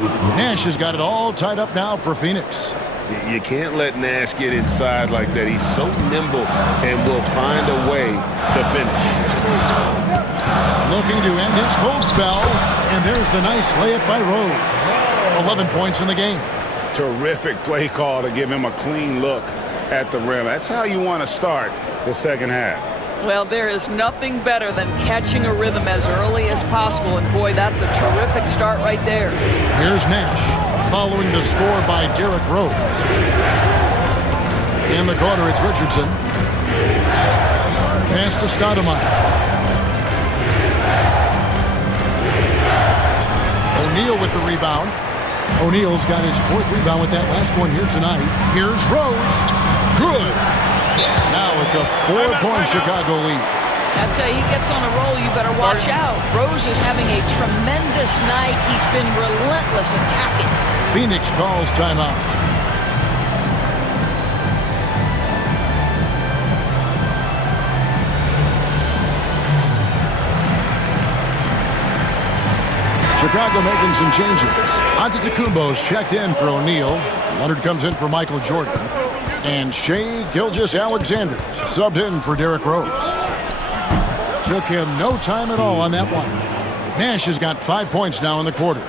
Nash has got it all tied up now for Phoenix. You can't let Nash get inside like that. He's so nimble and will find a way to finish. Looking to end his cold spell, and there's the nice layup by Rose. 11 points in the game. Terrific play call to give him a clean look at the rim. That's how you want to start the second half. Well, there is nothing better than catching a rhythm as early as possible, and boy, that's a terrific start right there. Here's Nash, following the score by Derrick Rose. In the corner, it's Richardson. Pass to Stoudemire. O'Neal with the rebound. O'Neal's got his 4th rebound with that last one here tonight. Here's Rose. Good. Now it's a 4-point Chicago lead. I'd say he gets on a roll, you better watch out. Rose is having a tremendous night. He's been relentless attacking. Phoenix calls timeout. Chicago making some changes. Antetokounmpo's checked in for O'Neal. Leonard comes in for Michael Jordan. And Shai Gilgeous-Alexander subbed in for Derrick Rose. Took him no time at all on that one. Nash has got 5 points now in the quarter.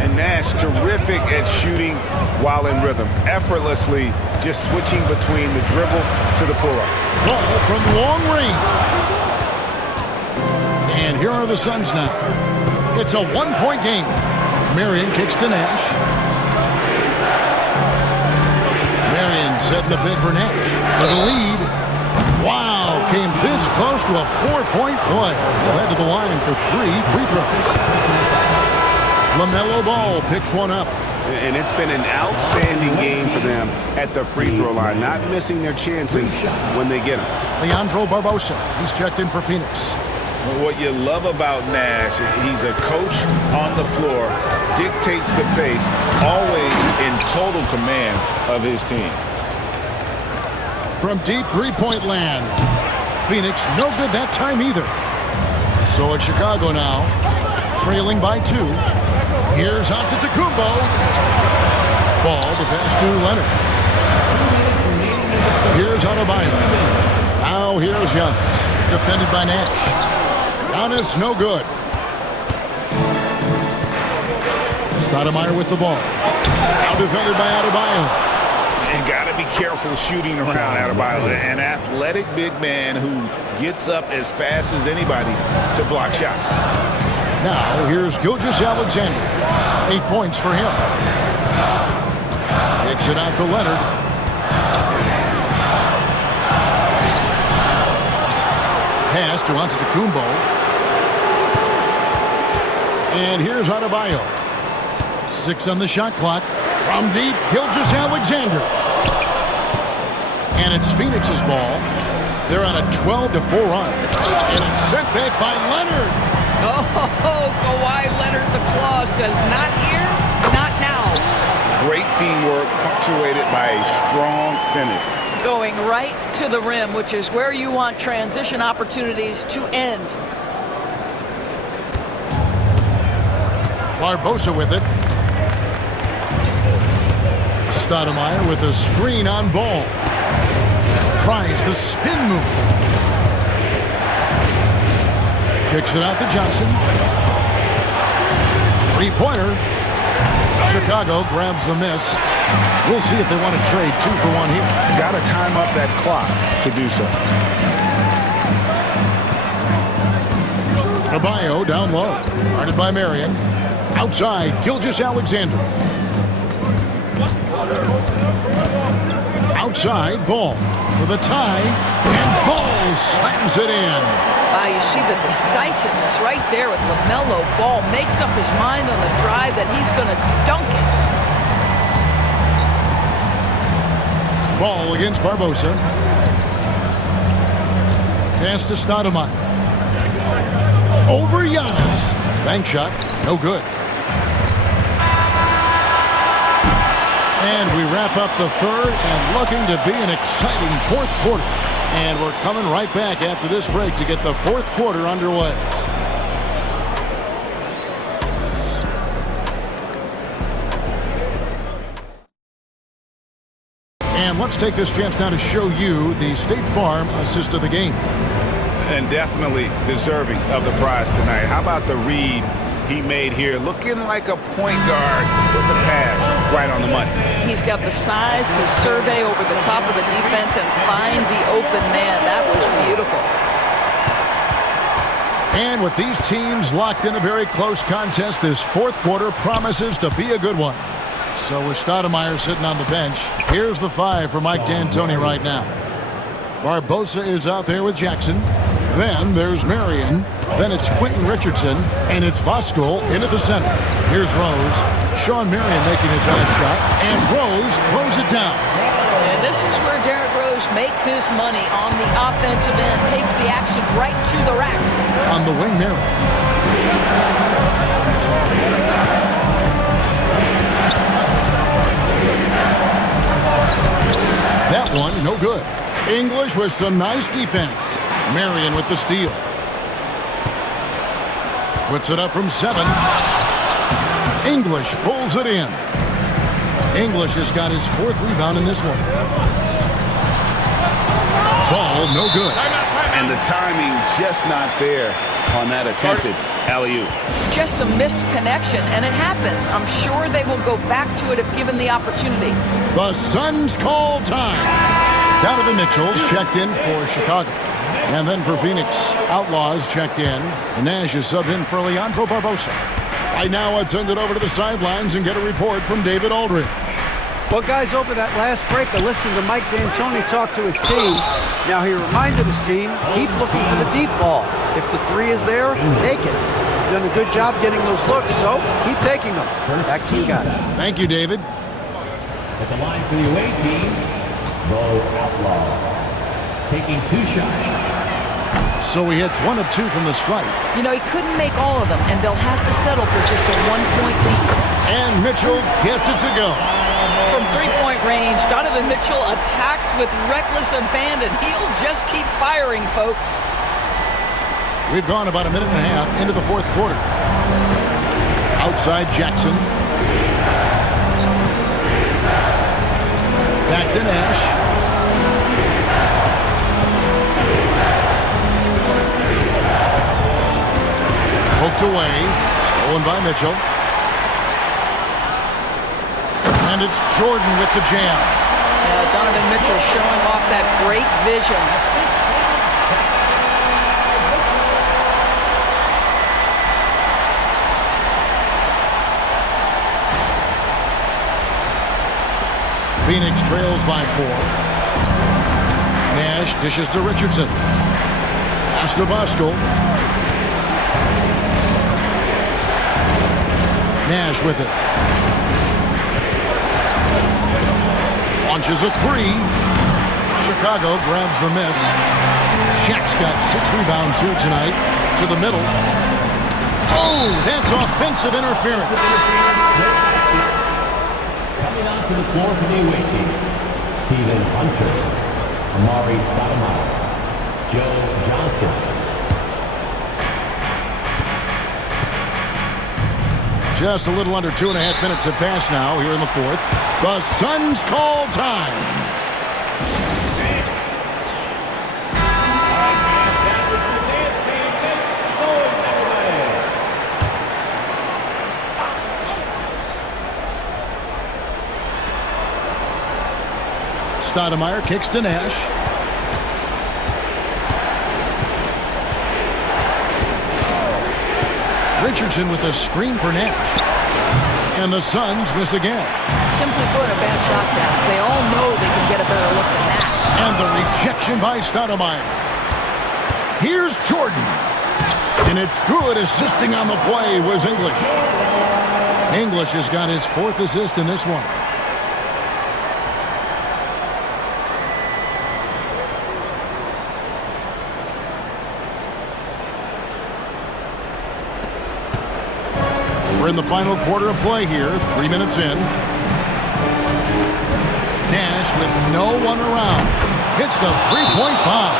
And Nash terrific at shooting while in rhythm. Effortlessly just switching between the dribble to the pull-up. Ball from long range. And here are the Suns now. It's a 1-point game. Marion kicks to Nash. Marion setting the pick for Nash. For the lead. Wow, came this close to a 4-point play. He'll head to the line for 3 free throws. LaMelo Ball picks one up. And it's been an outstanding game for them at the free throw line, not missing their chances when they get them. Leandro Barbosa, he's checked in for Phoenix. What you love about Nash, he's a coach on the floor, dictates the pace, always in total command of his team. From deep three-point land, Phoenix no good that time either. So it's Chicago now, trailing by 2. Here's Antetokounmpo. Ball to pass to Leonard. Here's Adebayo. Now here's Giannis, defended by Nash. Giannis no good. Stoudemire with the ball. Now defended by Adebayo. And got to be careful shooting around Adebayo. An athletic big man who gets up as fast as anybody to block shots. Now here's Gilgeous-Alexander. 8 points for him. Kicks it out to Leonard. Pass to Antetokounmpo. And here's Adebayo. 6 on the shot clock. From deep, Gilgeous-Alexander. And it's Phoenix's ball. They're on a 12-4 run. And it's sent back by Leonard. Oh, Kawhi Leonard, the claw says, not here, not now. Great teamwork, punctuated by a strong finish. Going right to the rim, which is where you want transition opportunities to end. Barbosa with it. Stoudemire with a screen on Ball. Tries the spin move. Kicks it out to Johnson. 3-pointer. Chicago grabs the miss. We'll see if they want to trade 2 for 1 here. Got to time up that clock to do so. Adebayo down low. Guarded by Marion. Outside, Gilgeous-Alexander. Outside, Ball for the tie. And Ball slams it in. You see the decisiveness right there with LaMelo Ball. Makes up his mind on the drive that he's going to dunk it. Ball against Barbosa. Pass to Stoudemire. Over Giannis. Bank shot, no good. And we wrap up the third and looking to be an exciting 4th quarter. And we're coming right back after this break to get the 4th quarter underway. And let's take this chance now to show you the State Farm assist of the game. And definitely deserving of the prize tonight. How about the read he made here? Looking like a point guard with the pass right on the money. He's got the size to survey over the top of the defense and find the open man. That was beautiful. And with these teams locked in a very close contest, this fourth quarter promises to be a good one. So with Stoudemire sitting on the bench, here's the 5 for Mike D'Antoni right now. Barbosa is out there with Jackson. Then there's Marion. Then it's Quentin Richardson. And it's Voskuhl in at the center. Here's Rose. Sean Marion making his last shot. And Rose throws it down. And this is where Derrick Rose makes his money on the offensive end. Takes the action right to the rack. On the wing, Marion. That one, no good. English with some nice defense. Marion with the steal. Puts it up from 7. English pulls it in. English has got his 4th rebound in this one. Ball, no good. And the timing just not there on that attempted alley-oop. Just a missed connection, and it happens. I'm sure they will go back to it if given the opportunity. The Suns call time. Donovan Mitchell's checked in for Chicago. And then for Phoenix, Outlaws checked in. And Nash is subbed in for Leandro Barbosa. Right now, let's send it over to the sidelines and get a report from David Aldridge. Well, guys, over that last break, I listened to Mike D'Antoni talk to his team. Now, he reminded his team, keep looking for the deep ball. If the 3 is there, take it. You've done a good job getting those looks, so keep taking them. Back to you guys. Thank you, David. At the line for the away team, Bo Outlaw, taking 2 shots. So he hits 1 of 2 from the stripe. You know, he couldn't make all of them, and they'll have to settle for just a 1-point lead. And Mitchell gets it to go. From 3-point range, Donovan Mitchell attacks with reckless abandon. He'll just keep firing, folks. We've gone about a minute and a half into the fourth quarter. Outside Jackson. Back to Nash. Poked away. Stolen by Mitchell. And it's Jordan with the jam. Donovan Mitchell showing off that great vision. Phoenix trails by 4. Nash dishes to Richardson. Pass to Voskuhl. Nash with it. Launches a 3. Chicago grabs the miss. Shaq's got 6 rebounds here tonight. To the middle. Oh, that's offensive interference. Coming onto the floor for the away team, Stephen Hunter, Amari Stoudemire, Joe Johnson. Just a little under 2.5 minutes have passed now here in the fourth. The Suns call time. Stoudemire kicks to Nash. Richardson with a screen for Nash. And the Suns miss again. Simply put, a bad shot pass. They all know they can get a better look than that. And the rejection by Stoudemire. Here's Jordan. And it's good. Assisting on the play was English. English has got his 4th assist in this one. We're in the final quarter of play here, 3 minutes in. Nash with no one around. Hits the 3-point bomb.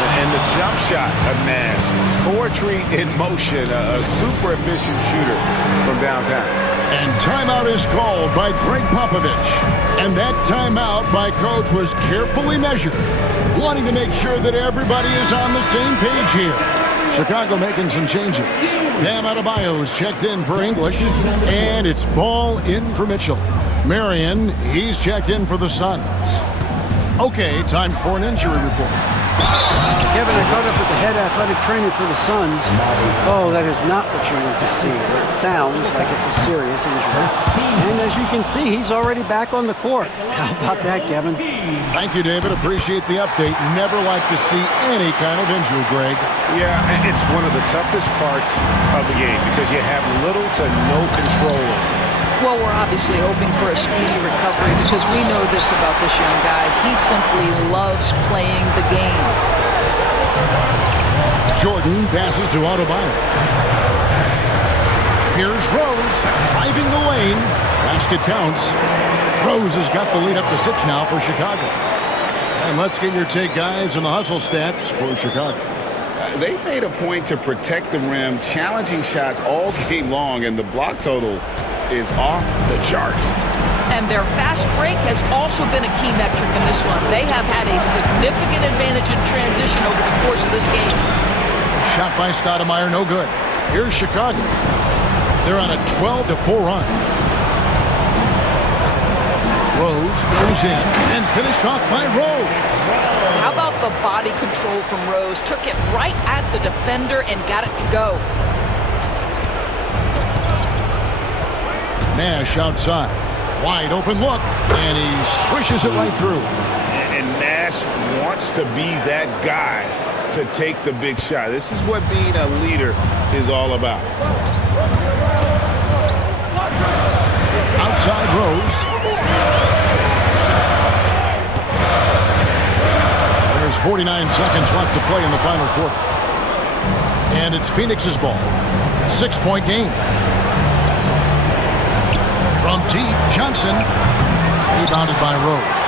And the jump shot of Nash. Poetry in motion. A super efficient shooter from downtown. And timeout is called by Greg Popovich. And that timeout by Coach was carefully measured, wanting to make sure that everybody is on the same page here. Chicago making some changes. Bam Adebayo's checked in for English, and it's ball in for Mitchell. Marion, he's checked in for the Suns. Okay, time for an injury report. Kevin, I caught up with the head athletic trainer for the Suns. Oh, that is not what you want to see. It sounds like it's a serious injury. And as you can see, he's already back on the court. How about that, Kevin? Thank you, David. Appreciate the update. Never like to see any kind of injury, Greg. Yeah, it's one of the toughest parts of the game because you have little to no control over it. Well, we're obviously hoping for a speedy recovery because we know this about this young guy. He simply loves playing the game. Jordan passes to Adebayo. Here's Rose, driving the lane. Basket counts. Rose has got the lead up to 6 now for Chicago. And let's get your take, guys, on the hustle stats for Chicago. They made a point to protect the rim, challenging shots all game long, and the block total is off the charts. And their fast break has also been a key metric in this one. They have had a significant advantage in transition over the course of this game. Shot by Stoudemire, no good. Here's Chicago. They're on a 12-4 run. Rose goes in and finished off by Rose. How about the body control from Rose? Took it right at the defender and got it to go. Nash outside. Wide open look, and he swishes it right through. And Nash wants to be that guy to take the big shot. This is what being a leader is all about. Outside Rose. There's 49 seconds left to play in the final quarter. And it's Phoenix's ball. 6-point game. From deep, Johnson, rebounded by Rose.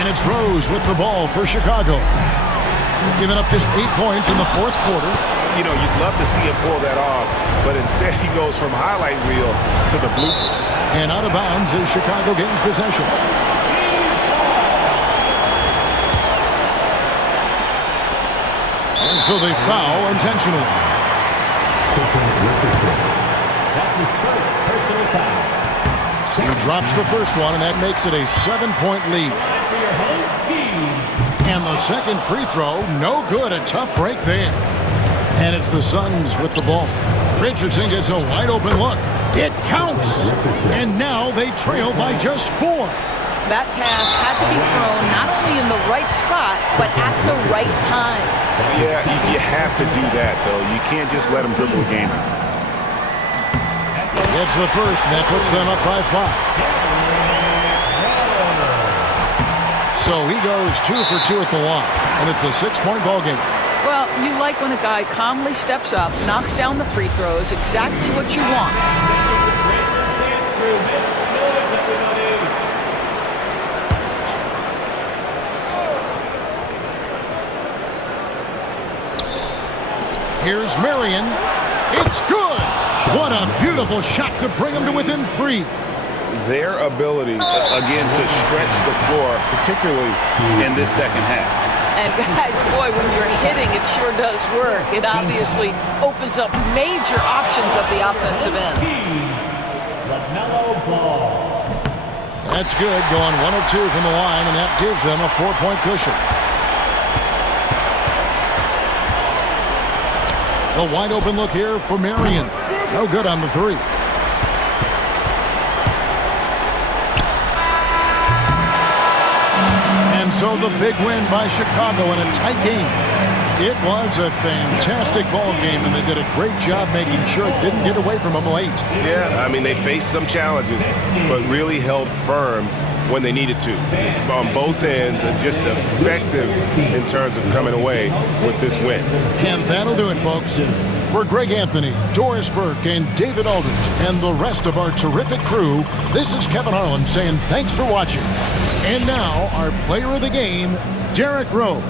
And it's Rose with the ball for Chicago. Giving up just 8 points in the fourth quarter. You know, you'd love to see him pull that off, but instead he goes from highlight reel to the bloopers. And out of bounds as Chicago gains possession. And so they foul intentionally. That's his first personal foul. He drops the first one, and that makes it a 7-point lead. For your home team. And the second free throw, no good. A tough break there. And it's the Suns with the ball. Richardson gets a wide open look. It counts. And now they trail by just 4. That pass had to be thrown not only in the right spot, but at the right time. Yeah, you have to do that, though. You can't just let him dribble the game out. Gets the first, and that puts them up by 5. So he goes 2 for 2 at the line, and it's a 6-point ball game. Well, you like when a guy calmly steps up, knocks down the free throws, exactly what you want. Here's Marion. It's good. What a beautiful shot to bring him to within 3. Their ability, again, to stretch the floor, particularly in this second half. And guys, boy, when you're hitting, it sure does work. It obviously opens up major options at the offensive end. LaMelo Ball. That's good, going 1 of 2 from the line, and that gives them a 4-point cushion. The wide open look here for Marion. No good on the 3. And so the big win by Chicago in a tight game. It was a fantastic ball game, and they did a great job making sure it didn't get away from them late. Yeah, I mean, they faced some challenges, but really held firm when they needed to. On both ends, and just effective in terms of coming away with this win. And that'll do it, folks. For Greg Anthony, Doris Burke, and David Aldridge, and the rest of our terrific crew, this is Kevin Harlan saying thanks for watching. And now, our player of the game, Derrick Rose.